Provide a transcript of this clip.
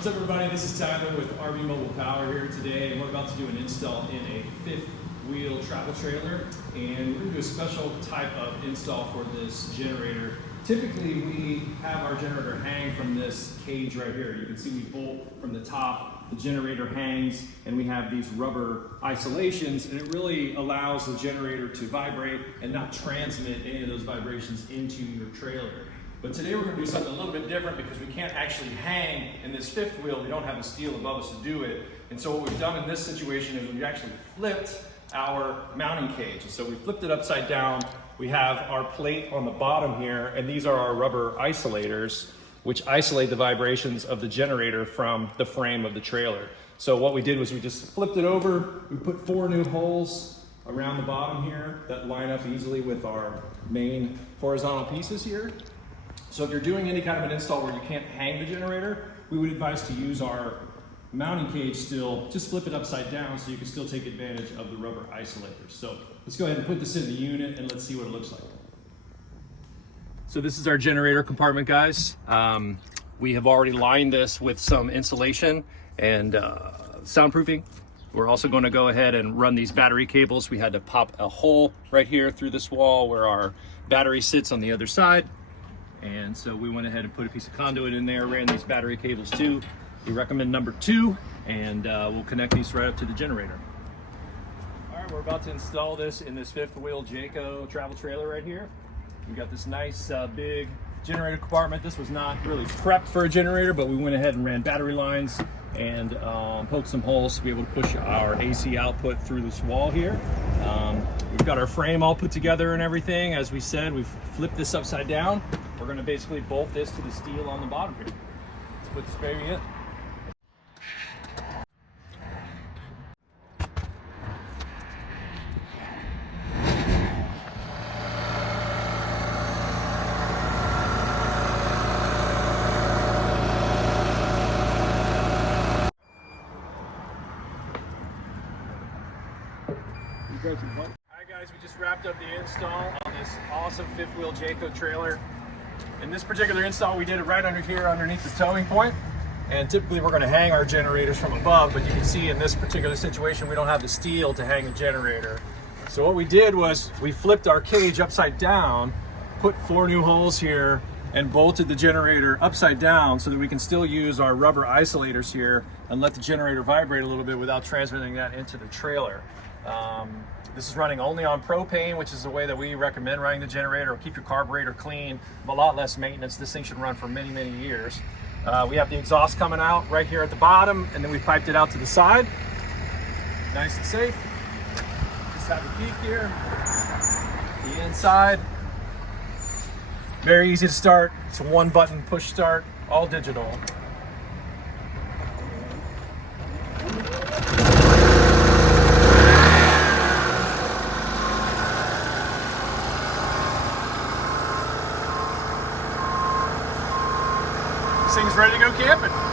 What's up, everybody? This is Tyler with RV Mobile Power here today, and we're about to do an install in a fifth wheel travel trailer, and we're going to do a special type of install for this generator. Typically, we have our generator hang from this cage right here. You can see we bolt from the top, the generator hangs, and we have these rubber isolations, and it really allows the generator to vibrate and not transmit any of those vibrations into your trailer. But today we're going to do something a little bit different because we can't actually hang in this fifth wheel. We don't have the steel above us to do it. And so what we've done in this situation is we've actually flipped our mounting cage. And so we flipped it upside down. We have our plate on the bottom here, and these are our rubber isolators, which isolate the vibrations of the generator from the frame of the trailer. So what we did was we just flipped it over. We put 4 new holes around the bottom here that line up easily with our main horizontal pieces here. So if you're doing any kind of an install where you can't hang the generator, we would advise to use our mounting cage still, just flip it upside down so you can still take advantage of the rubber isolators. So let's go ahead and put this in the unit and let's see what it looks like. So this is our generator compartment, guys. We have already lined this with some insulation and soundproofing. We're also going to go ahead and run these battery cables. We had to pop a hole right here through this wall where our battery sits on the other side. And so we went ahead and put a piece of conduit in there, ran these battery cables too. We recommend number 2, and we'll connect these right up to the generator. All right, we're about to install this in this fifth wheel Jayco travel trailer right here. We got this nice big generator compartment. This was not really prepped for a generator, but we went ahead and ran battery lines and poked some holes to be able to push our AC output through this wall here. We've got our frame all put together and everything. As we said, we've flipped this upside down. We're going to basically bolt this to the steel on the bottom here. Let's put this baby in. Alright guys, we just wrapped up the install on this awesome fifth wheel Jayco trailer. In this particular install, we did it right under here underneath the towing point. And typically we're going to hang our generators from above, but you can see in this particular situation we don't have the steel to hang a generator. So what we did was we flipped our cage upside down, put 4 new holes here, and bolted the generator upside down so that we can still use our rubber isolators here and let the generator vibrate a little bit without transmitting that into the trailer. This is running only on propane, which is the way that we recommend running the generator. It'll keep your carburetor clean, a lot less maintenance. This thing should run for many, many years. We have the exhaust coming out right here at the bottom, and then we piped it out to the side. Nice and safe. Just have a peek here. The inside. Very easy to start. It's a 1-button push start, all digital. This thing's ready to go camping.